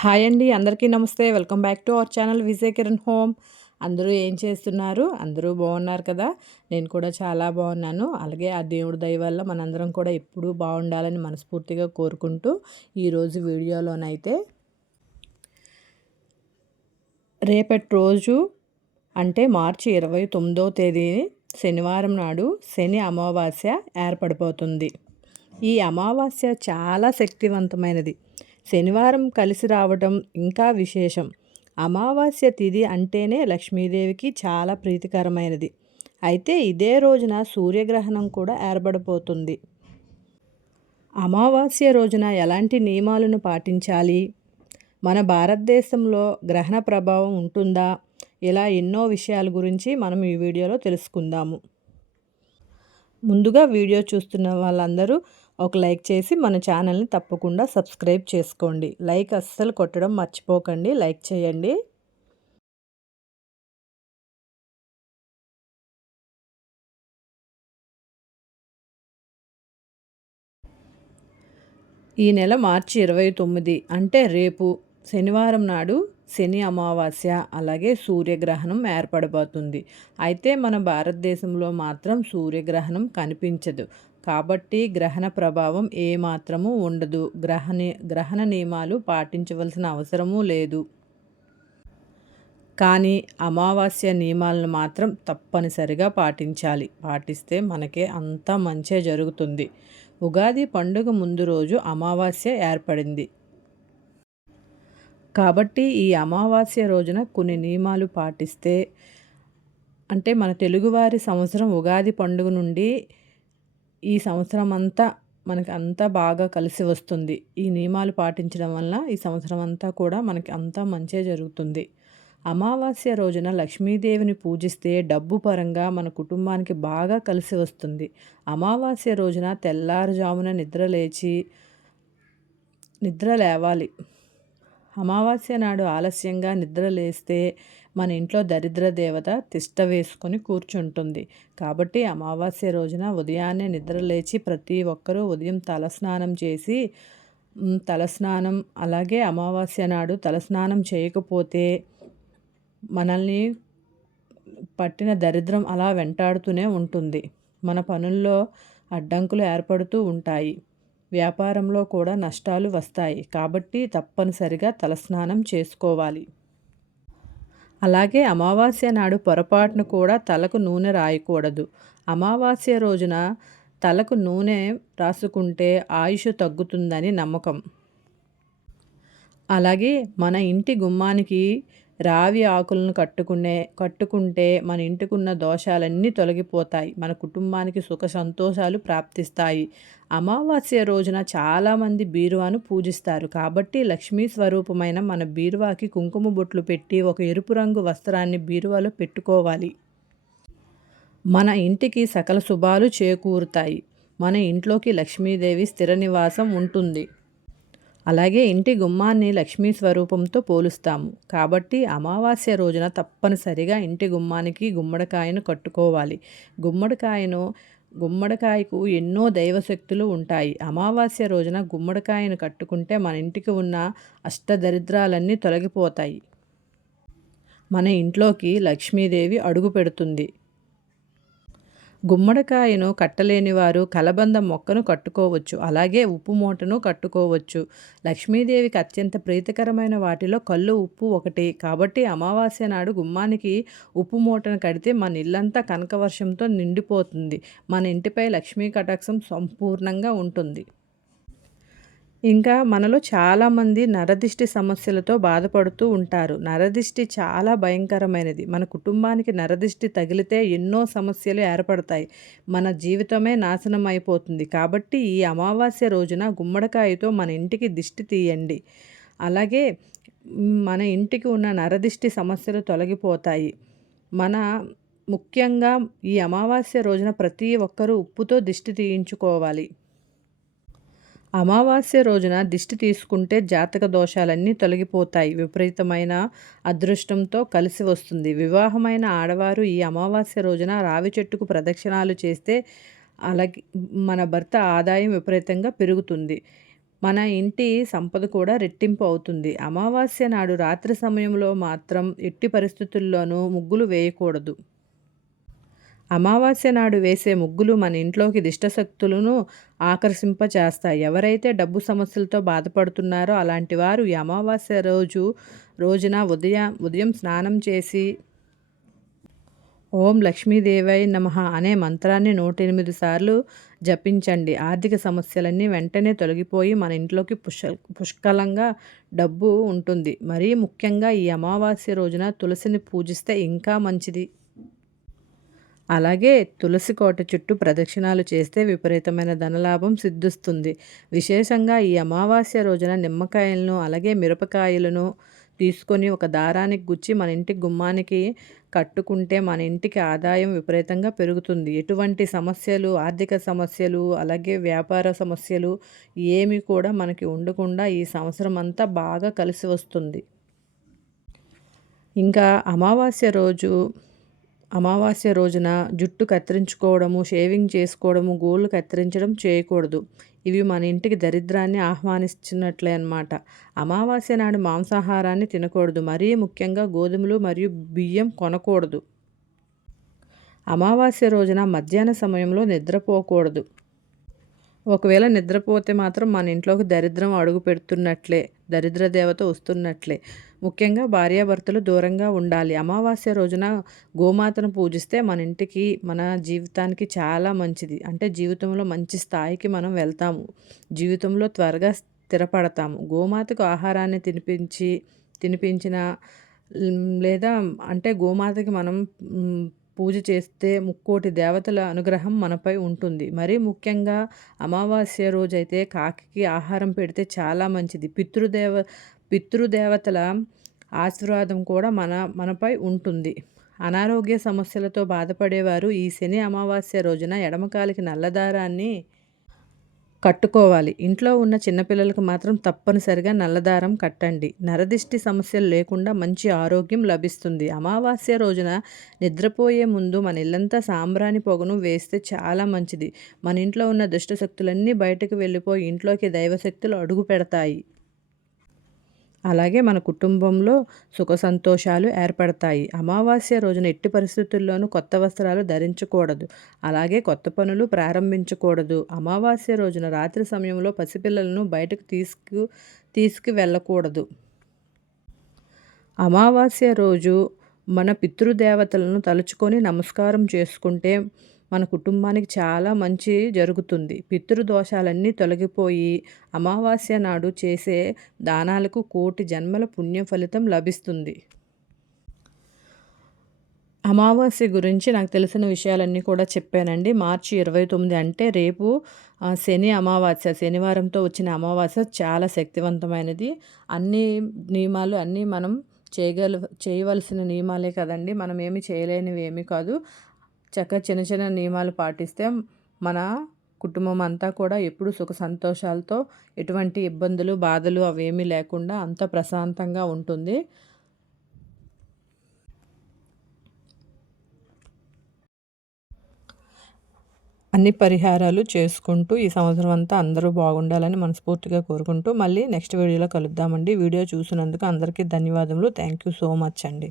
Hi అండి. అందరికీ నమస్తే. Welcome back to our channel Vijay Kiran home. అందరూ ఏం చేస్తున్నారు? అందరూ బాగున్నారు కదా! నేను కూడా చాలా బాగున్నాను. అలాగే ఆ దేవుడి దయ వల్ల మనందరం కూడా ఎప్పుడూ బాగుండాలని మనస్ఫూర్తిగా కోరుకుంటూ ఈరోజు వీడియోలోనైతే రేపటి రోజు అంటే మార్చి 29వ తేదీ శనివారం నాడు శని అమావాస్య ఏర్పడిపోతుంది. ఈ అమావాస్య చాలా శక్తివంతమైనది. శనివారం కలిసి రావడం ఇంకా విశేషం. అమావాస్య తిథి అంటేనే లక్ష్మీదేవికి చాలా ప్రీతికరమైనది. అయితే ఇదే రోజున సూర్యగ్రహణం కూడా ఏర్పడిపోతుంది. అమావాస్య రోజున ఎలాంటి నియమాలను పాటించాలి? మన భారతదేశంలో గ్రహణ ప్రభావం ఉంటుందా? ఇలా ఎన్నో విషయాల గురించి మనం ఈ వీడియోలో తెలుసుకుందాము. ముందుగా వీడియో చూస్తున్న వాళ్ళందరూ ఒక లైక్ చేసి మన ఛానల్ని తప్పకుండా సబ్స్క్రైబ్ చేసుకోండి. లైక్ అస్సలు కొట్టడం మర్చిపోకండి. లైక్ చేయండి. ఈ నెల మార్చి 29 అంటే రేపు శనివారం నాడు శని అమావాస్య అలాగే సూర్యగ్రహణం ఏర్పడబోతుంది. అయితే మన భారతదేశంలో మాత్రం సూర్యగ్రహణం కనిపించదు. కాబట్టి గ్రహణ ప్రభావం ఏమాత్రము ఉండదు. గ్రహణ నియమాలు పాటించవలసిన అవసరమూ లేదు. కానీ అమావాస్య నియమాలను మాత్రం తప్పనిసరిగా పాటించాలి. పాటిస్తే మనకే అంతా మంచే జరుగుతుంది. ఉగాది పండుగ ముందు రోజు అమావాస్య ఏర్పడింది. కాబట్టి ఈ అమావాస్య రోజున కొన్ని నియమాలు పాటిస్తే అంటే మన తెలుగువారి సంవత్సరం ఉగాది పండుగ నుండి ఈ సంవత్సరం అంతా మనకి అంతా బాగా కలిసి వస్తుంది. ఈ నియమాలు పాటించడం వలన ఈ సంవత్సరం అంతా కూడా మనకి అంతా మంచే జరుగుతుంది. అమావాస్య రోజున లక్ష్మీదేవిని పూజిస్తే డబ్బు పరంగా మన కుటుంబానికి బాగా కలిసి వస్తుంది. అమావాస్య రోజున తెల్లారుజామున నిద్ర లేవాలి. అమావాస్య నాడు ఆలస్యంగా నిద్ర లేస్తే మన ఇంట్లో దరిద్ర దేవత తిష్ట వేసుకొని కూర్చుంటుంది. కాబట్టి అమావాస్య రోజున ఉదయాన్నే నిద్ర లేచి ప్రతి ఒక్కరూ ఉదయం తలస్నానం చేసి తలస్నానం అలాగే అమావాస్య నాడు తలస్నానం చేయకపోతే మనల్ని పట్టిన దరిద్రం అలా వెంటాడుతూనే ఉంటుంది. మన పనుల్లో అడ్డంకులు ఏర్పడుతూ ఉంటాయి. వ్యాపారంలో కూడా నష్టాలు వస్తాయి. కాబట్టి తప్పనిసరిగా తలస్నానం చేసుకోవాలి. అలాగే అమావాస్య నాడు పొరపాటును కూడా తలకు నూనె రాయకూడదు. అమావాస్య రోజున తలకు నూనె రాసుకుంటే ఆయుష్ తగ్గుతుందని నమ్మకం. అలాగే మన ఇంటి గుమ్మానికి రావి ఆకులను కట్టుకుంటే మన ఇంటికున్న దోషాలన్నీ తొలగిపోతాయి. మన కుటుంబానికి సుఖ సంతోషాలు ప్రాప్తిస్తాయి. అమావాస్య రోజున చాలామంది బీరువాను పూజిస్తారు. కాబట్టి లక్ష్మీ స్వరూపమైన మన బీరువాకి కుంకుమ బొట్లు పెట్టి ఒక ఎరుపు రంగు వస్త్రాన్ని బీరువాలో పెట్టుకోవాలి. మన ఇంటికి సకల శుభాలు చేకూరుతాయి. మన ఇంట్లోకి లక్ష్మీదేవి స్థిర నివాసం ఉంటుంది. అలాగే ఇంటి గుమ్మాన్ని లక్ష్మీ స్వరూపంతో పోలుస్తాము. కాబట్టి అమావాస్య రోజున తప్పనిసరిగా ఇంటి గుమ్మానికి గుమ్మడికాయను కట్టుకోవాలి. గుమ్మడికాయకు ఎన్నో దైవశక్తులు ఉంటాయి. అమావాస్య రోజున గుమ్మడికాయను కట్టుకుంటే మన ఇంటికి ఉన్న అష్టదరిద్రాలన్నీ తొలగిపోతాయి. మన ఇంట్లోకి లక్ష్మీదేవి అడుగు పెడుతుంది. గుమ్మడికాయను కట్టలేని వారు కలబంద మొక్కను కట్టుకోవచ్చు. అలాగే ఉప్పు మూటను కట్టుకోవచ్చు. లక్ష్మీదేవికి అత్యంత ప్రీతికరమైన వాటిలో కల్లు ఉప్పు ఒకటి. కాబట్టి అమావాస్య నాడు గుమ్మానికి ఉప్పు మూటను కడితే మన ఇల్లంతా కనకవర్షంతో నిండిపోతుంది. మన ఇంటిపై లక్ష్మీ కటాక్షం సంపూర్ణంగా ఉంటుంది. ఇంకా మనలో చాలామంది నరదిష్టి సమస్యలతో బాధపడుతూ ఉంటారు. నరదిష్టి చాలా భయంకరమైనది. మన కుటుంబానికి నరదిష్టి తగిలితే ఎన్నో సమస్యలు ఏర్పడతాయి. మన జీవితమే నాశనం అయిపోతుంది. కాబట్టి ఈ అమావాస్య రోజున గుమ్మడికాయతో మన ఇంటికి దిష్టి తీయండి. అలాగే మన ఇంటికి ఉన్న నరదిష్టి సమస్యలు తొలగిపోతాయి. ముఖ్యంగా ఈ అమావాస్య రోజున ప్రతి ఒక్కరూ ఉప్పుతో దిష్టి తీయించుకోవాలి. అమావాస్య రోజున దిష్టి తీసుకుంటే జాతక దోషాలన్నీ తొలగిపోతాయి. విపరీతమైన అదృష్టంతో కలిసి వస్తుంది. వివాహమైన ఆడవారు ఈ అమావాస్య రోజున రావి చెట్టుకు ప్రదక్షిణాలు చేస్తే అలాగే మన భర్త ఆదాయం విపరీతంగా పెరుగుతుంది. మన ఇంటి సంపద కూడా రెట్టింపు అవుతుంది. అమావాస్య నాడు రాత్రి సమయంలో మాత్రం ఎట్టి పరిస్థితుల్లోనూ ముగ్గులు వేయకూడదు. అమావాస్య నాడు వేసే ముగ్గులు మన ఇంట్లోకి దిష్టశక్తులను ఆకర్షింపచేస్తాయి. ఎవరైతే డబ్బు సమస్యలతో బాధపడుతున్నారో అలాంటి వారు ఈ అమావాస్య రోజున ఉదయం స్నానం చేసి ఓం లక్ష్మీదేవాయ నమః అనే మంత్రాన్ని 108 సార్లు జపించండి. ఆర్థిక సమస్యలన్నీ వెంటనే తొలగిపోయి మన ఇంట్లోకి పుష్కలంగా డబ్బు ఉంటుంది. మరీ ముఖ్యంగా ఈ అమావాస్య రోజున తులసిని పూజిస్తే ఇంకా మంచిది. అలాగే తులసి కోట చుట్టూ ప్రదక్షిణాలు చేస్తే విపరీతమైన ధనలాభం సిద్ధిస్తుంది. విశేషంగా ఈ అమావాస్య రోజున నిమ్మకాయలను అలాగే మిరపకాయలను తీసుకొని ఒక దారానికి గుచ్చి మన ఇంటి గుమ్మానికి కట్టుకుంటే మన ఇంటికి ఆదాయం విపరీతంగా పెరుగుతుంది. ఎటువంటి సమస్యలు, ఆర్థిక సమస్యలు అలాగే వ్యాపార సమస్యలు ఏమి కూడా మనకి ఉండకుండా ఈ సంవత్సరం అంతా బాగా కలిసి వస్తుంది. ఇంకా అమావాస్య రోజున జుట్టు కత్తిరించుకోవడము, షేవింగ్ చేసుకోవడము, గోళ్ళు కత్తిరించడం చేయకూడదు. ఇవి మన ఇంటికి దరిద్రాన్ని ఆహ్వానించినట్లే అన్నమాట. అమావాస్య నాడు మాంసాహారాన్ని తినకూడదు. మరీ ముఖ్యంగా గోధుమలు మరియు బియ్యం కొనకూడదు. అమావాస్య రోజున మధ్యాహ్న సమయంలో నిద్రపోకూడదు. ఒకవేళ నిద్రపోతే మాత్రం మన ఇంట్లోకి దరిద్రం అడుగు పెడుతున్నట్లే, దరిద్ర దేవత వస్తున్నట్లే. ముఖ్యంగా భార్యాభర్తలు దూరంగా ఉండాలి. అమావాస్య రోజున గోమాతను పూజిస్తే మన ఇంటికి, మన జీవితానికి చాలా మంచిది. అంటే జీవితంలో మంచి స్థాయికి మనం వెళ్తాము. జీవితంలో త్వరగా స్థిరపడతాము. గోమాతకు ఆహారాన్ని తినిపించిన లేదా అంటే గోమాతకి మనం పూజ చేస్తే ముక్కోటి దేవతల అనుగ్రహం మనపై ఉంటుంది. మరీ ముఖ్యంగా అమావాస్య రోజైతే కాకికి ఆహారం పెడితే చాలా మంచిది. పితృదేవతల ఆశీర్వాదం కూడా మనపై ఉంటుంది. అనారోగ్య సమస్యలతో బాధపడేవారు ఈ శని అమావాస్య రోజున ఎడమకాలికి నల్లదారాన్ని కట్టుకోవాలి. ఇంట్లో ఉన్న చిన్నపిల్లలకు మాత్రం తప్పనిసరిగా నల్లదారం కట్టండి. నరదిష్టి సమస్యలు లేకుండా మంచి ఆరోగ్యం లభిస్తుంది. అమావాస్య రోజున నిద్రపోయే ముందు మన ఇల్లంతా సాంబ్రాణి పొగను వేస్తే చాలా మంచిది. మన ఇంట్లో ఉన్న దుష్ట శక్తులన్నీ బయటకు వెళ్ళిపోయి ఇంట్లోకి దైవశక్తులు అడుగు పెడతాయి. అలాగే మన కుటుంబంలో సుఖ సంతోషాలు ఏర్పడతాయి. అమావాస్య రోజున ఎట్టి పరిస్థితుల్లోనూ కొత్త వస్త్రాలు ధరించకూడదు. అలాగే కొత్త పనులు ప్రారంభించకూడదు. అమావాస్య రోజున రాత్రి సమయంలో పసిపిల్లలను బయటకు తీసుకు వెళ్ళకూడదు. అమావాస్య రోజు మన పితృదేవతలను తలుచుకొని నమస్కారం చేసుకుంటే మన కుటుంబానికి చాలా మంచి జరుగుతుంది. పితృదోషాలన్నీ తొలగిపోయి అమావాస్య నాడు చేసే దానాలకు కోటి జన్మల పుణ్య ఫలితం లభిస్తుంది. అమావాస్య గురించి నాకు తెలిసిన విషయాలన్నీ కూడా చెప్పానండి. మార్చి 29 అంటే రేపు శని అమావాస్య, శనివారంతో వచ్చిన అమావాస్య చాలా శక్తివంతమైనది. అన్ని నియమాలు అన్నీ మనం చేయవలసిన నియమాలే కదండి. మనం ఏమి చేయలేనివి ఏమీ కాదు. చక్కగా చిన్న చిన్న నియమాలు పాటిస్తే మన కుటుంబం అంతా కూడా ఎప్పుడు సుఖ సంతోషాలతో ఎటువంటి ఇబ్బందులు, బాధలు అవేమీ లేకుండా అంత ప్రశాంతంగా ఉంటుంది. అన్ని పరిహారాలు చేసుకుంటూ ఈ సంవత్సరం అంతా అందరూ బాగుండాలని మనస్ఫూర్తిగా కోరుకుంటూ మళ్ళీ నెక్స్ట్ వీడియోలో కలుద్దామండి. వీడియో చూసినందుకు అందరికీ ధన్యవాదములు. థ్యాంక్ యూ సో మచ్ అండి.